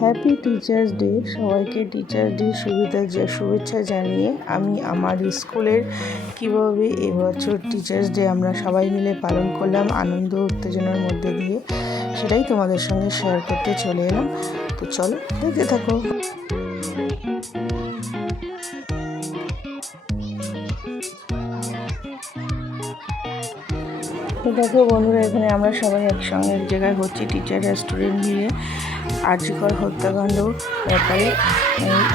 Happy teachers day সবাইকে teachers day সুবিধা শুভেচ্ছা জানিয়ে আমি আমার স্কুলের কীভাবে এবছর টিচার্স ডে আমরা সবাই মিলে পালন করলাম, আনন্দ উত্তেজনার মধ্যে দিয়ে সেটাই তোমাদের সঙ্গে শেয়ার করতে চলে এলাম। তো চলো, দেখতে থাকো। দেখো বন্ধুরা, এখানে আমরা সবাই একসঙ্গে এক জায়গায় হচ্ছি টিচার স্টুডেন্ট মিলে আর্যিকর হত্যাকাণ্ড ব্যাপারে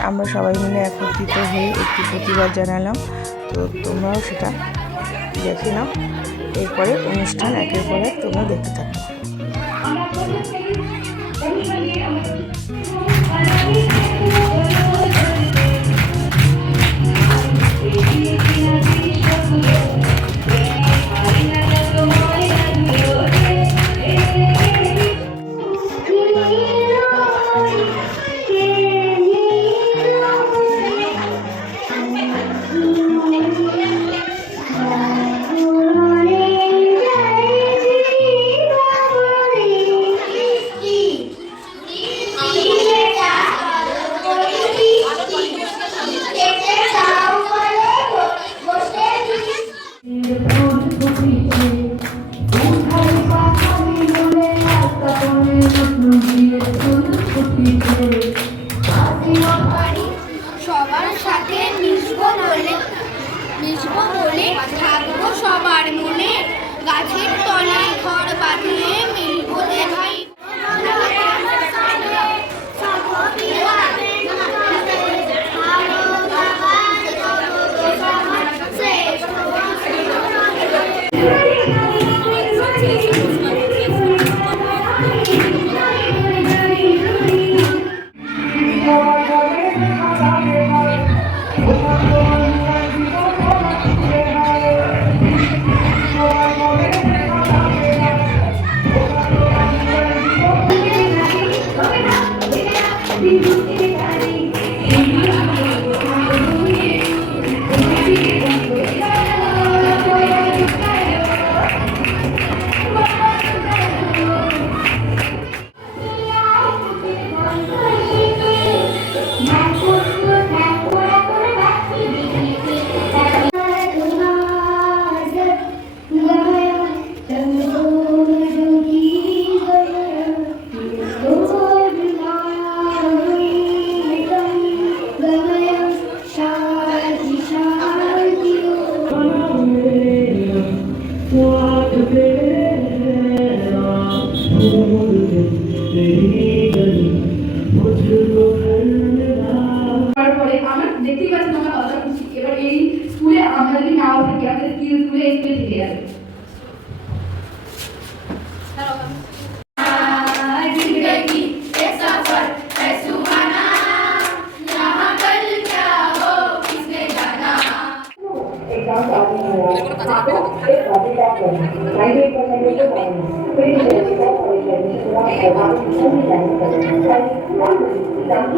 আমরা সবাই মিলে একত্রিত হয়ে একটি প্রতিবাদ জানালাম। তো তোমরাও সেটা দেখে নাও। এরপরে অনুষ্ঠান একের পরে তোমরা দেখতে থাকো।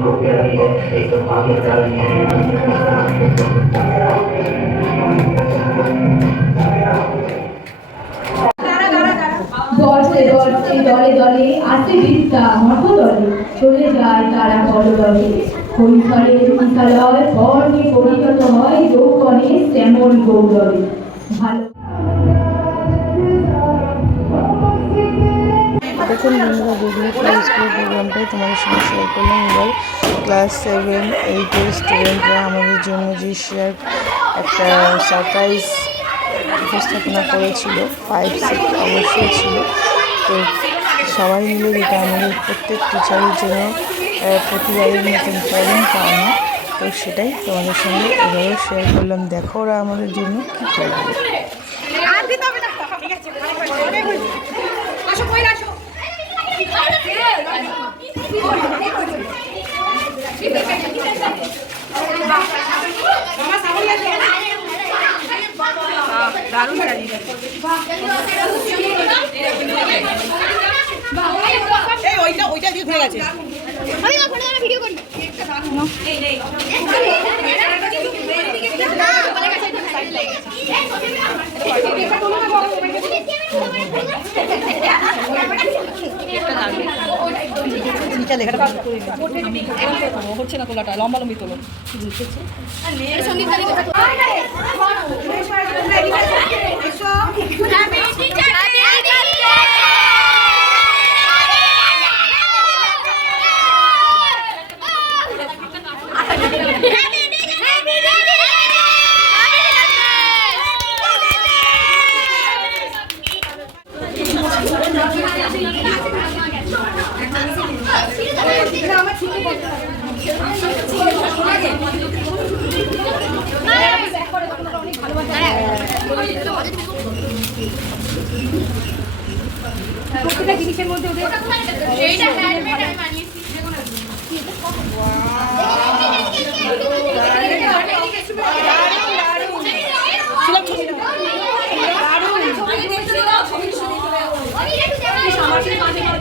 লোকা দলে দলে দলে দলে আসে বিদ্যা মঠ দলে চলে যায় তারা পদদলে কৈশোরের বিকালয় বর্ণে পরিণত হয় যৌবনে শ্যামল গৌরবে। দেখুন, বন্ধুরা দেখলে প্লে স্কুল প্রোগ্রামটাই তোমাদের সঙ্গে শেয়ার করলাম। এবার ক্লাস সেভেন এইটের স্টুডেন্টরা আমাদের জন্য যে শেয়ার একটা সারপ্রাইজ উপস্থাপনা করেছিল ফাইভ সিক্স অবশ্যই ছিল। তো সবাই মিলে যেটা আমাদের প্রত্যেক টিচারের জন্য প্রতিবারের মতন ট্রেনিং পাওয়া তো সেটাই তোমাদের সঙ্গে এভাবে শেয়ার করলাম। দেখো ওরা আমাদের জন্য কী করবে। ওইটা ওইটা দিয়ে গেছে ভিডিও করি নিচে লেখাটা হচ্ছে না তোলাটা লম্বা লম্বি তোলো। প্রত্যেকটা জিনিসের মধ্যে ওদের এইটা হ্যান্ডমেড আমি বানিয়েছি Dear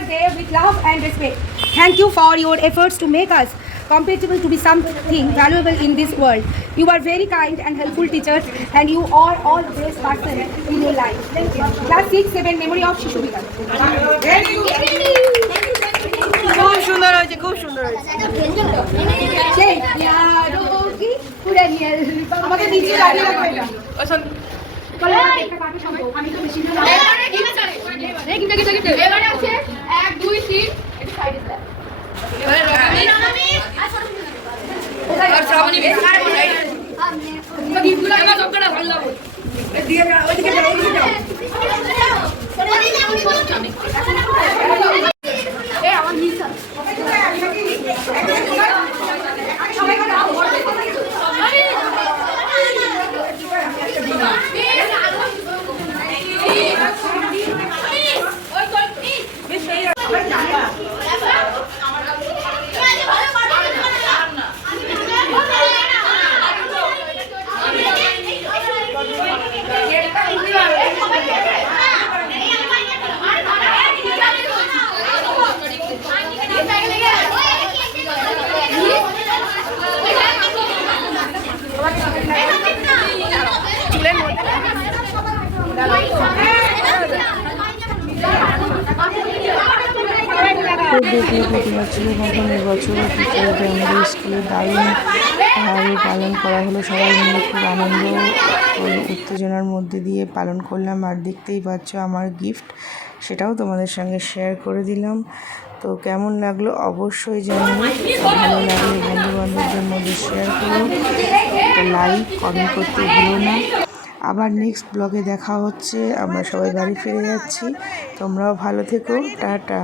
happy Teachers' Day with love and respect. Thank you for your efforts to make us compatible to be something valuable in this world. You are very kind and helpful teachers, and you are all the best person in your life. Thank you. Class 6, 7, memory of Shishu Vikas. খুব সুন্দর হয়েছে খুব সুন্দর হয়েছে সেই প্যারো কি পুরানিয়াল আমাকে নিচে দাঁড়িয়ে রাখো এটা এবারে আছে এক দুই তিন একটু সাইডে দেয় আর শ্রাবণী ওইদিকে যাও ওইদিকে যাও দেখলে মতন এবছরও টিচারদের আমাদের স্কুলে দারুণ ভাবে পালন করা হলো। সবাই মিলে খুব আনন্দ উত্তেজনার মধ্যে দিয়ে পালন করলাম। আর দেখতেই পাচ্ছ আমার গিফট, সেটাও তোমাদের সঙ্গে শেয়ার করে দিলাম। তো কেমন লাগল অবশ্যই জানিও, ভালো লাগলে বন্ধু বান্ধবদের মধ্যে শেয়ার করো। তো লাইক কমেন্ট করতে ভুলো না। আবার নেক্সট ব্লগে দেখা হচ্ছে, আমরা সবাই বাড়ি ফিরে যাচ্ছি। তোমরাও ভালো থেকো, টাটা।